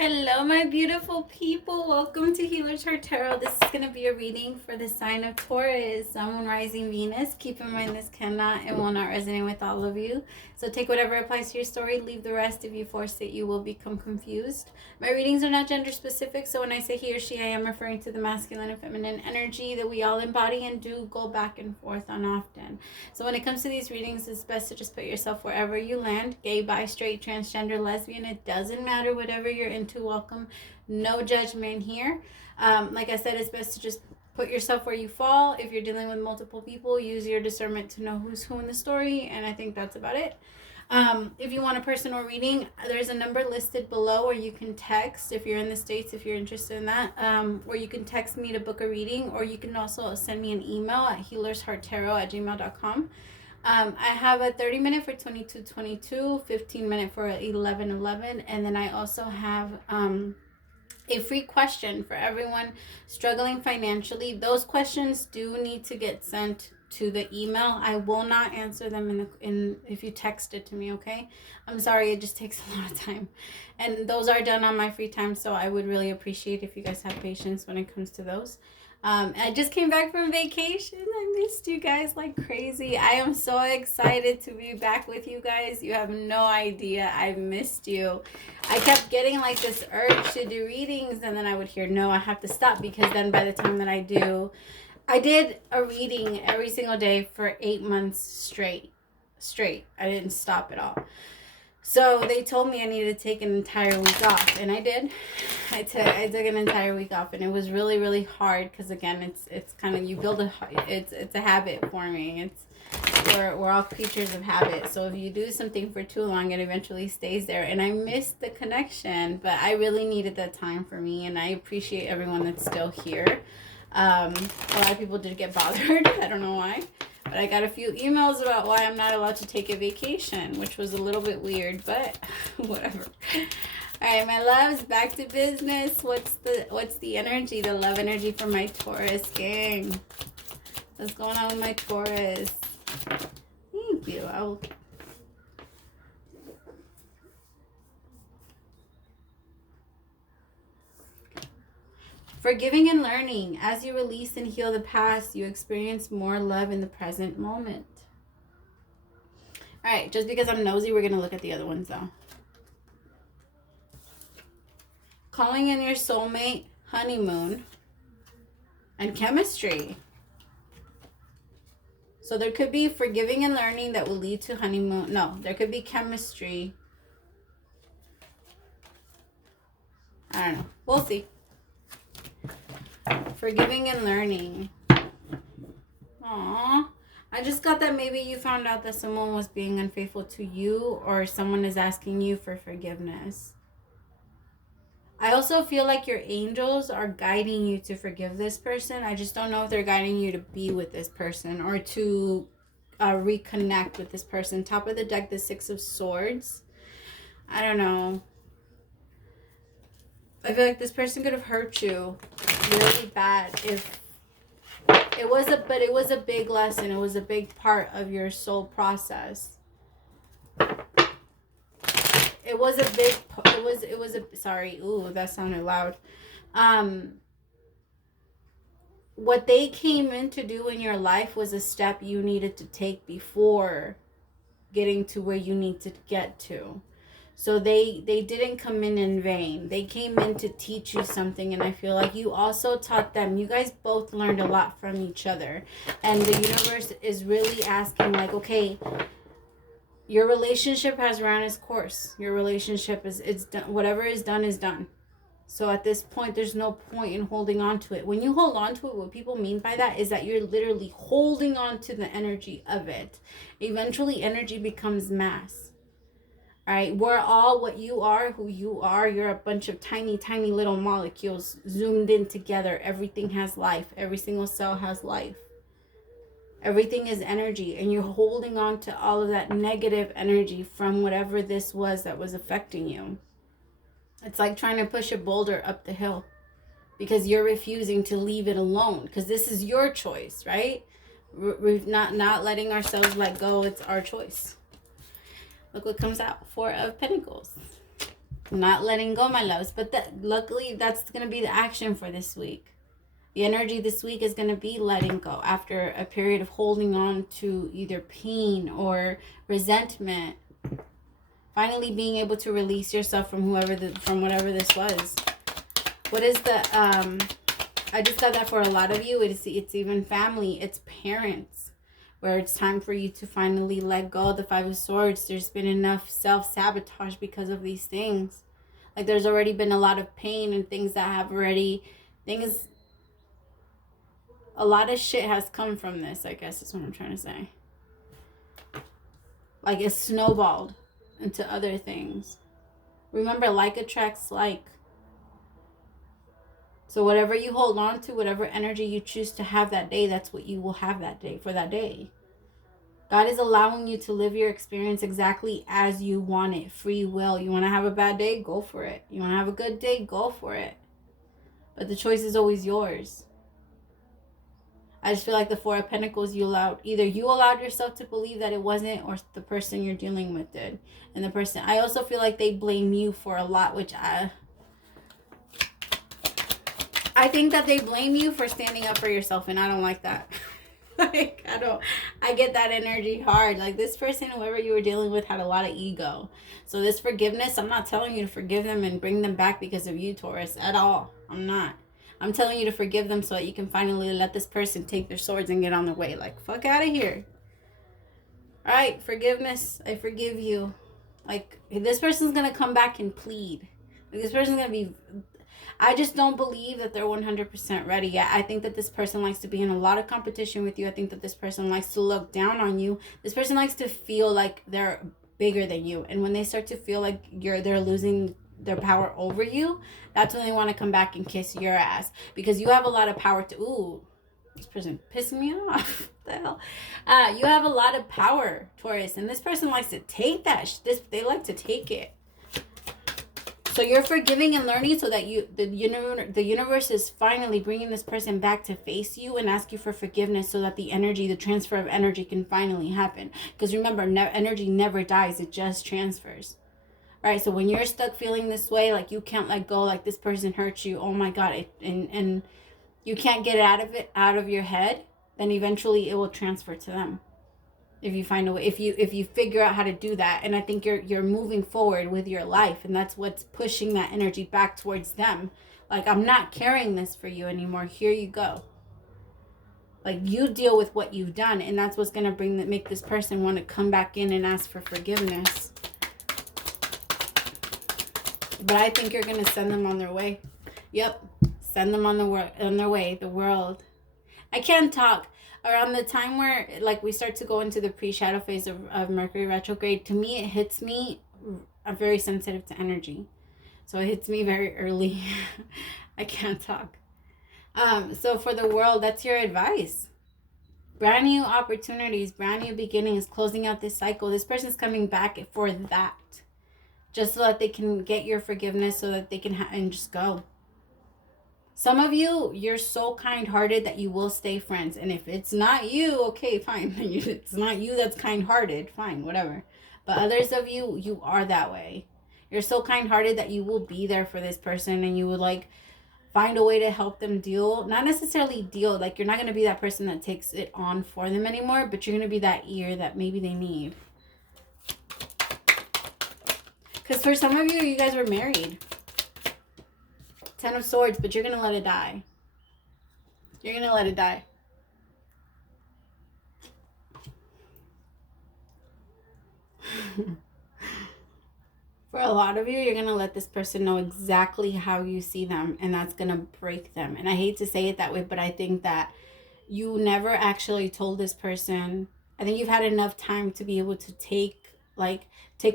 Hello, my beautiful people. Welcome to Healer's Heart Tarot. This is going to be a reading for the sign of Taurus, Sun, Moon, Rising, Venus. Keep in mind this cannot and will not resonate with all of you. So take whatever applies to your story, leave the rest. If you force it, you will become confused. My readings are not gender specific, so when I say he or she, I am referring to the masculine and feminine energy that we all embody and do go back and forth on often. So when it comes to these readings, it's best to just put yourself wherever you land. Gay, bi, straight, transgender, lesbian, it doesn't matter. Whatever you're into, welcome. No judgment here. Like I said, it's best to just put yourself where you fall. If you're dealing with multiple people, use your discernment to know who's who in the story, and I think that's about it. If you want a personal reading, there's a number listed below where you can text if you're in the States, if you're interested in that, or you can text me to book a reading, or you can also send me an email at HealersHeartTarot@gmail.com. I have a 30-minute for 2222, 15-minute for 1111, and then I also have a free question for everyone struggling financially. Those questions do need to get sent to the email. I will not answer them if you text it to me, okay? I'm sorry, it just takes a lot of time. And those are done on my free time, so I would really appreciate if you guys have patience when it comes to those. I just came back from vacation. I missed you guys like crazy. I am so excited to be back with you guys. You have no idea. I missed you. I kept getting like this urge to do readings, and then I would hear, no, I have to stop, because then by the time that I did a reading every single day for 8 months straight. I didn't stop at all. So they told me I needed to take an entire week off, and I did. I took an entire week off, and it was really, really hard, because again, it's kind of, you build it's a habit forming. We're all creatures of habit. So if you do something for too long, it eventually stays there. And I missed the connection, but I really needed that time for me, and I appreciate everyone that's still here. A lot of people did get bothered. I don't know why. But I got a few emails about why I'm not allowed to take a vacation, which was a little bit weird, but whatever. All right, my loves, back to business. What's the energy, the love energy for my Taurus gang? What's going on with my Taurus? Thank you. Forgiving and learning. As you release and heal the past, you experience more love in the present moment. All right, just because I'm nosy, we're going to look at the other ones, though. Calling in your soulmate, honeymoon, and chemistry. So there could be forgiving and learning that will lead to honeymoon. No, there could be chemistry. I don't know. We'll see. Forgiving and learning. Aww. I just got that maybe you found out that someone was being unfaithful to you, or someone is asking you for forgiveness. I also feel like your angels are guiding you to forgive this person. I just don't know if they're guiding you to be with this person or to reconnect with this person. Top of the deck, the Six of Swords. I don't know. I feel like this person could have hurt you really bad if it was a big lesson. It was a big part of your soul process. Sorry, ooh, that sounded loud. What they came in to do in your life was a step you needed to take before getting to where you need to get to. So they didn't come in vain. They came in to teach you something, and I feel like you also taught them. You guys both learned a lot from each other. And the universe is really asking, like, okay, your relationship has run its course. Your relationship it's done. Whatever is done is done. So at this point, there's no point in holding on to it. When you hold on to it, what people mean by that is that you're literally holding on to the energy of it. Eventually, energy becomes mass. All right, we're all what you are, who you are. You're a bunch of tiny, tiny little molecules zoomed in together. Everything has life. Every single cell has life. Everything is energy, and you're holding on to all of that negative energy from whatever this was that was affecting you. It's like trying to push a boulder up the hill because you're refusing to leave it alone, because this is your choice, right? We're not letting ourselves let go. It's our choice. Look what comes out. 4 of Pentacles. Not letting go, my loves. But luckily, that's going to be the action for this week. The energy this week is going to be letting go after a period of holding on to either pain or resentment. Finally being able to release yourself from whatever this was. What is the I just got that for a lot of you. It's even family, it's parents, where it's time for you to finally let go. The Five of Swords, there's been enough self-sabotage because of these things. Like there's already been a lot of pain and things that have already a lot of shit has come from this, I guess is what I'm trying to say. Like it's snowballed into other things. Remember, like attracts like. So whatever you hold on to, whatever energy you choose to have that day, that's what you will have that day, for that day. God is allowing you to live your experience exactly as you want it. Free will. You want to have a bad day? Go for it. You want to have a good day? Go for it. But the choice is always yours. I just feel like the Four of Pentacles, either you allowed yourself to believe that it wasn't, or the person you're dealing with did. And the person, I also feel like they blame you for a lot, which I think that they blame you for standing up for yourself, and I don't like that. Like, I get that energy hard. Like this person, whoever you were dealing with, had a lot of ego. So this forgiveness, I'm not telling you to forgive them and bring them back because of you, Taurus, at all. I'm not. I'm telling you to forgive them so that you can finally let this person take their swords and get on their way. Like, fuck out of here. All right, forgiveness. I forgive you. Like, this person's going to come back and plead. Like, this person's going to be... I just don't believe that they're 100% ready yet. I think that this person likes to be in a lot of competition with you. I think that this person likes to look down on you. This person likes to feel like they're bigger than you. And when they start to feel like they're losing their power over you, that's when they want to come back and kiss your ass, because you have a lot of power to... Ooh, this person pissing me off. What the hell? You have a lot of power, Taurus, and this person likes to take that. They like to take it. So you're forgiving and learning so that the universe is finally bringing this person back to face you and ask you for forgiveness, so that the transfer of energy can finally happen. Because remember, energy never dies, it just transfers. Right, so when you're stuck feeling this way, like you can't let go, like this person hurt you, oh my God, and you can't get out of your head, then eventually it will transfer to them. If you find a way, if you figure out how to do that. And I think you're moving forward with your life, and that's what's pushing that energy back towards them. Like, I'm not carrying this for you anymore. Here you go. Like, you deal with what you've done, and that's what's gonna make this person want to come back in and ask for forgiveness. But I think you're going to send them on their way. Yep. Send them on their way. The world. I can't talk. Around the time where, like, we start to go into the pre-shadow phase of Mercury retrograde, to me, it hits me. I'm very sensitive to energy. So it hits me very early. I can't talk. So for the world, that's your advice. Brand new opportunities, brand new beginnings, closing out this cycle. This person's coming back for that. Just so that they can get your forgiveness, so that they can and just go. Some of you, you're so kind-hearted that you will stay friends. And if it's not you, okay, fine. It's not you that's kind-hearted, fine, whatever. But others of you, you are that way. You're so kind-hearted that you will be there for this person, and you would like find a way to help them deal. Not necessarily deal, like you're not going to be that person that takes it on for them anymore, but you're going to be that ear that maybe they need. Because for some of you, you guys were married. 10 of Swords, but you're going to let it die. You're going to let it die. For a lot of you, you're going to let this person know exactly how you see them, and that's going to break them. And I hate to say it that way, but I think that you never actually told this person. I think you've had enough time to be able to take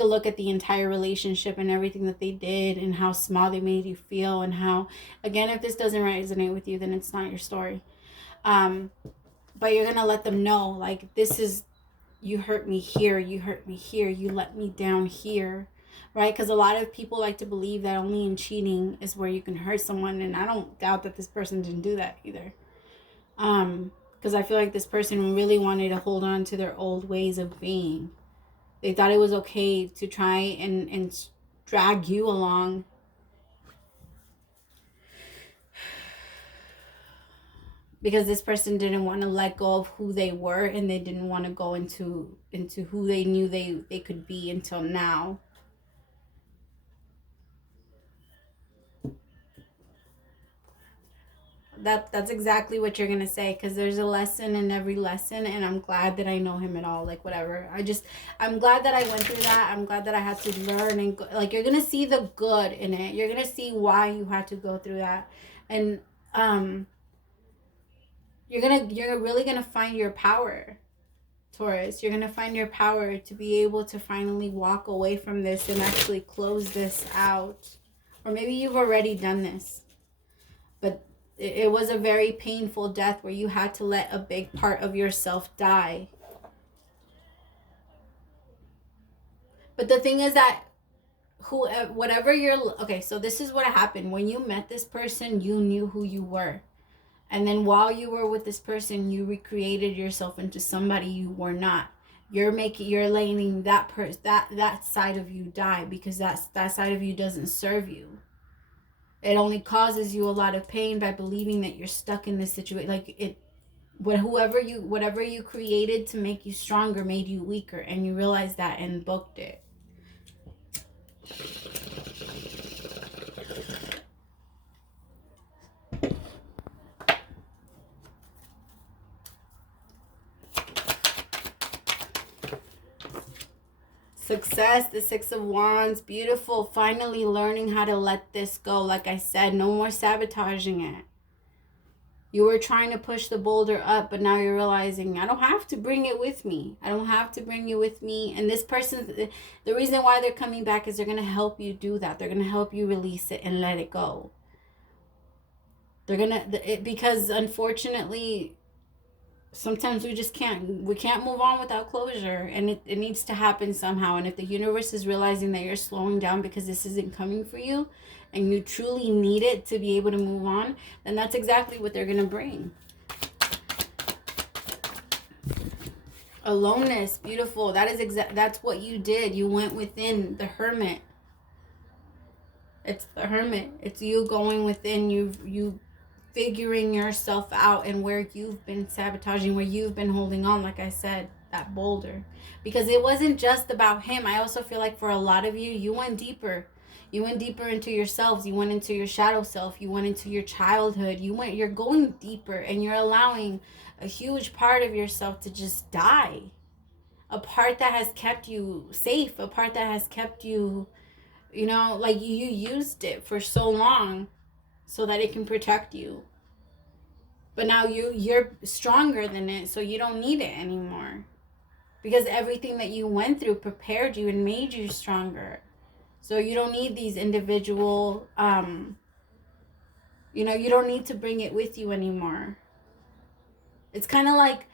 a look at the entire relationship and everything that they did and how small they made you feel, and how, again, if this doesn't resonate with you, then it's not your story. But you're going to let them know, like, this is, you hurt me here, you hurt me here, you let me down here, right? Because a lot of people like to believe that only in cheating is where you can hurt someone, and I don't doubt that this person didn't do that either. Because I feel like this person really wanted to hold on to their old ways of being. They thought it was okay to try and drag you along. Because this person didn't want to let go of who they were, and they didn't want to go into who they knew they could be until now. That's exactly what you're gonna say, because there's a lesson in every lesson, and I'm glad that I know him at all. Like, whatever, I'm glad that I went through that. I'm glad that I had to learn, and like, you're gonna see the good in it. You're gonna see why you had to go through that. And you're really gonna find your power, Taurus. You're gonna find your power to be able to finally walk away from this and actually close this out. Or maybe you've already done this, but it was a very painful death where you had to let a big part of yourself die. But the thing is that whatever okay, so this is what happened. When you met this person, you knew who you were. And then while you were with this person, you recreated yourself into somebody you were not. You're letting that side of you die, because that side of you doesn't serve you. It only causes you a lot of pain by believing that you're stuck in this situation. Like, whatever you created to make you stronger made you weaker, and you realized that and booked it. Success, the Six of Wands, beautiful. Finally learning how to let this go. Like I said, no more sabotaging it. You were trying to push the boulder up, but now you're realizing, I don't have to bring it with me. I don't have to bring you with me. And this person, the reason why they're coming back is they're going to help you do that. They're going to help you release it and let it go. They're going to, because unfortunately, sometimes we can't move on without closure, and it needs to happen somehow. And if the universe is realizing that you're slowing down because this isn't coming for you, and you truly need it to be able to move on, then that's exactly what they're gonna bring. Aloneness, beautiful. That's what you did. You went within. The Hermit. It's the Hermit. It's you going within. You figuring yourself out, and where you've been sabotaging, where you've been holding on, like I said, that boulder. Because it wasn't just about him. I also feel like for a lot of you, you went deeper. You went deeper into yourselves. You went into your shadow self. You went into your childhood. You're going deeper, and you're allowing a huge part of yourself to just die. A part that has kept you safe. A part that has kept you, like you used it for so long so that it can protect you. But now you're stronger than it, so you don't need it anymore. Because everything that you went through prepared you and made you stronger. So you don't need these individual, you don't need to bring it with you anymore. It's kind of like,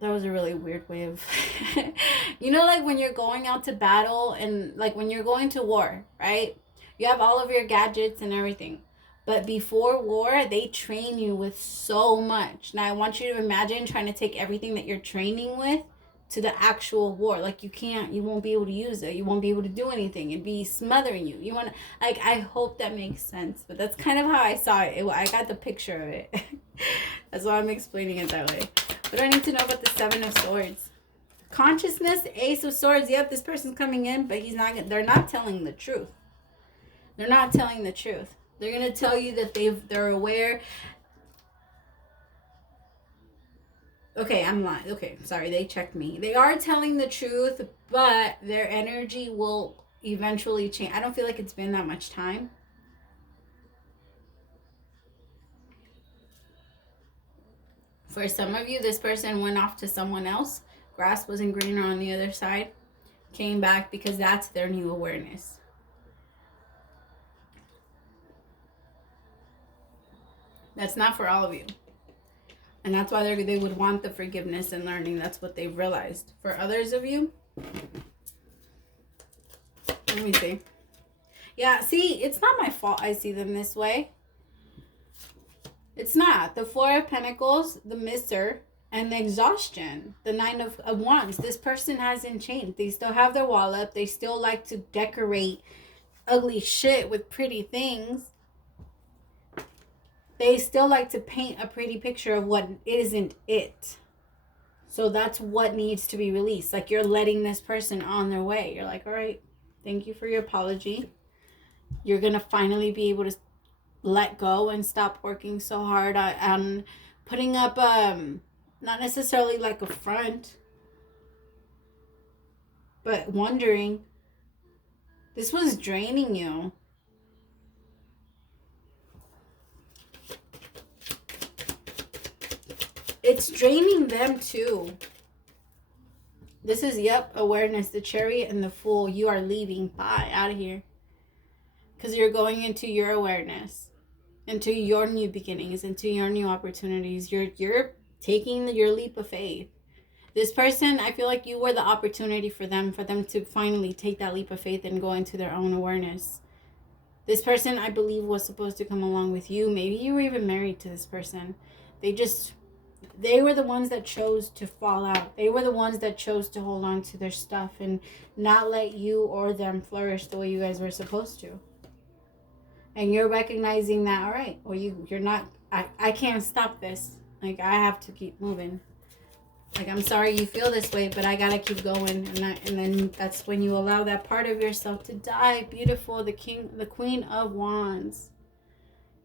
that was a really weird way of, like when you're going out to battle, and like when you're going to war, right? You have all of your gadgets and everything. But before war, they train you with so much. Now I want you to imagine trying to take everything that you're training with to the actual war. Like, you won't be able to use it. You won't be able to do anything. It'd be smothering you. You want to, like, I hope that makes sense. But that's kind of how I saw it. I got the picture of it. That's why I'm explaining it that way. What do I need to know about the Seven of Swords? Consciousness, Ace of Swords. Yep, this person's coming in, but they're not telling the truth. They're not telling the truth. They're going to tell you that they're aware. Okay, I'm lying. Okay, sorry, they checked me. They are telling the truth, but their energy will eventually change. I don't feel like it's been that much time. For some of you, this person went off to someone else. Grass wasn't greener on the other side. Came back because that's their new awareness. That's not for all of you. And that's why they would want the forgiveness and learning. That's what they've realized. For others of you, let me see. Yeah, see, it's not my fault I see them this way. It's not. The Four of Pentacles, the Mister, and the exhaustion. The Nine of Wands. This person hasn't changed. They still have their wall up. They still like to decorate ugly shit with pretty things. They still like to paint a pretty picture of what isn't it. So that's what needs to be released. Like, you're letting this person on their way. You're like, all right, thank you for your apology. You're going to finally be able to let go and stop working so hard on putting up, not necessarily like a front, but wondering. This was draining you. It's draining them too. This is, yep, awareness. The Chariot and the Fool. You are leaving. Bye. Out of here. Because you're going into your awareness. Into your new beginnings. Into your new opportunities. You're taking your leap of faith. This person, I feel like you were the opportunity for them to finally take that leap of faith and go into their own awareness. This person, I believe, was supposed to come along with you. Maybe you were even married to this person. They were the ones that chose to fall out. They were the ones that chose to hold on to their stuff and not let you or them flourish the way you guys were supposed to. And you're recognizing that, all right, well, you're not, I can't stop this. Like, I have to keep moving. Like, I'm sorry you feel this way, but I gotta keep going. And then that's when you allow that part of yourself to die. Beautiful, the Queen of Wands.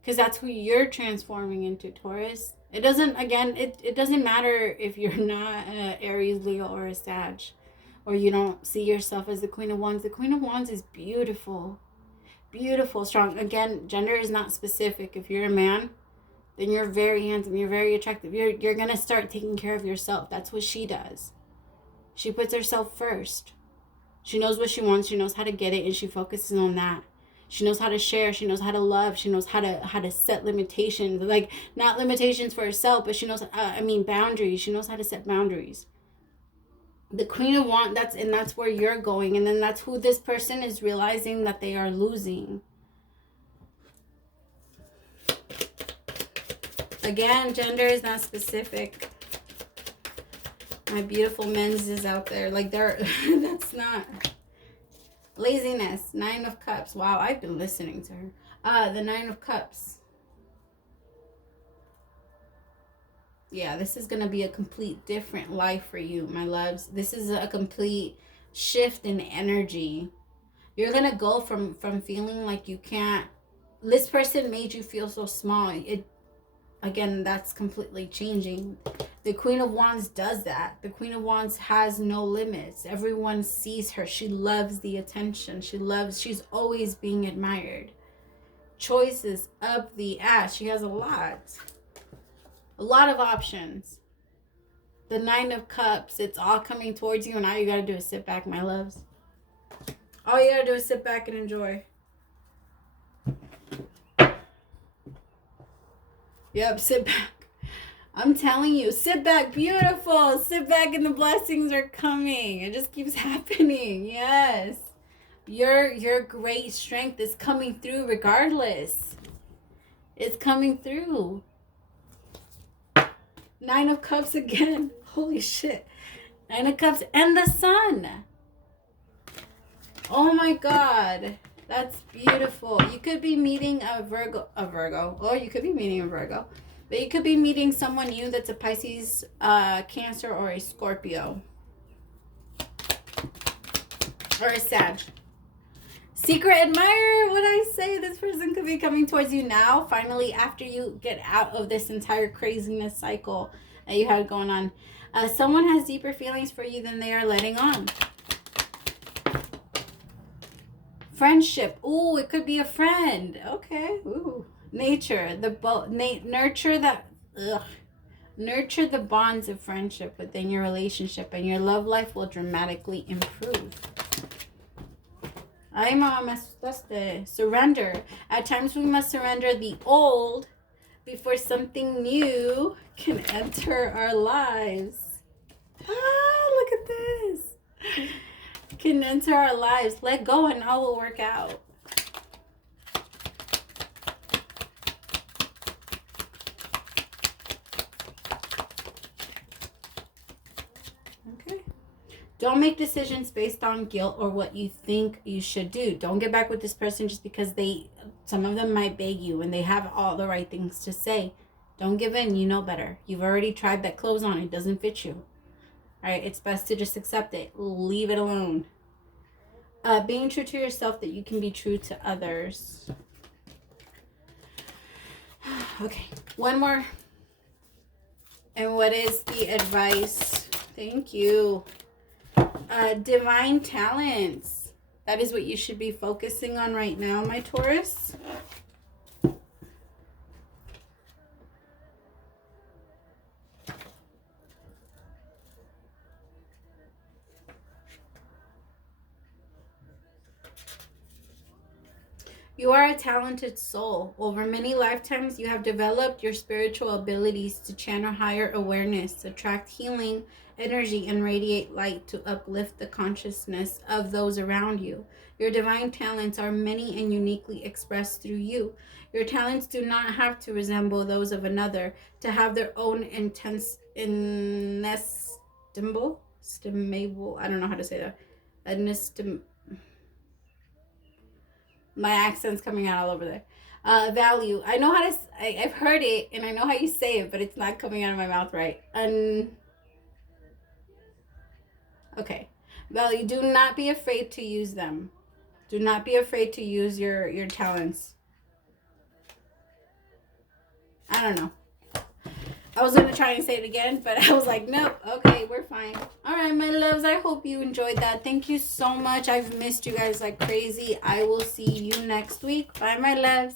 Because that's who you're transforming into, Taurus. It doesn't, again, it doesn't matter if you're not Aries, Leo, or a Sag, or you don't see yourself as the Queen of Wands. The Queen of Wands is beautiful. Beautiful, strong. Again, gender is not specific. If you're a man, then you're very handsome. You're very attractive. You're going to start taking care of yourself. That's what she does. She puts herself first. She knows what she wants. She knows how to get it, and she focuses on that. She knows how to share. She knows how to love. She knows how to set limitations. Like, not limitations for herself, but she knows, boundaries. She knows how to set boundaries. The Queen of Wands, that's where you're going. And then that's who this person is realizing that they are losing. Again, gender is not specific. My beautiful men's is out there. Like, that's not... Laziness. Nine of Cups. Wow, I've been listening to her. The Nine of Cups. Yeah, this is going to be a complete different life for you, my loves. This is a complete shift in energy. You're going to go from feeling like you can't... This person made you feel so small. Again, that's completely changing. The Queen of Wands does that. The Queen of Wands has no limits. Everyone sees her. She loves the attention. She's always being admired. Choices up the ass. She has a lot of options. The Nine of Cups, it's all coming towards you, and all you gotta do is sit back, my loves. All you gotta do is sit back and enjoy. Yep, sit back. I'm telling you, sit back, beautiful. Sit back and the blessings are coming. It just keeps happening. Yes. Your great strength is coming through regardless. It's coming through. Nine of Cups again. Holy shit. Nine of Cups and the Sun. Oh my God. That's beautiful. You could be meeting a Virgo, or you could be meeting a Virgo. But you could be meeting someone new that's a Pisces, Cancer, or a Scorpio. Or a Sag. Secret admirer, what I say, this person could be coming towards you now, finally, after you get out of this entire craziness cycle that you had going on. Someone has deeper feelings for you than they are letting on. Friendship. Ooh, it could be a friend. Okay. Ooh. Nature. Nurture the bonds of friendship within your relationship, and your love life will dramatically improve. Surrender. At times we must surrender the old before something new can enter our lives. Look at this. Can enter our lives. Let go and all will work out. Don't make decisions based on guilt or what you think you should do. Don't get back with this person just because some of them might beg you and they have all the right things to say. Don't give in. You know better. You've already tried that clothes on. It doesn't fit you. All right, it's best to just accept it. Leave it alone. Being true to yourself that you can be true to others. Okay, one more. And what is the advice? Thank you. Divine talents. That is what you should be focusing on right now, my Taurus. You are a talented soul. Over many lifetimes, you have developed your spiritual abilities to channel higher awareness, attract healing energy, and radiate light to uplift the consciousness of those around you. Your divine talents are many and uniquely expressed through you. Your talents do not have to resemble those of another to have their own inestimable, I don't know how to say that. My accent's coming out all over there. Value. I know how to, I've heard it and I know how you say it, but it's not coming out of my mouth right. Okay. Value. Do not be afraid to use them. Do not be afraid to use your talents. I don't know. I was going to try and say it again, but I was like, nope. Okay, we're fine. All right, my loves. I hope you enjoyed that. Thank you so much. I've missed you guys like crazy. I will see you next week. Bye, my loves.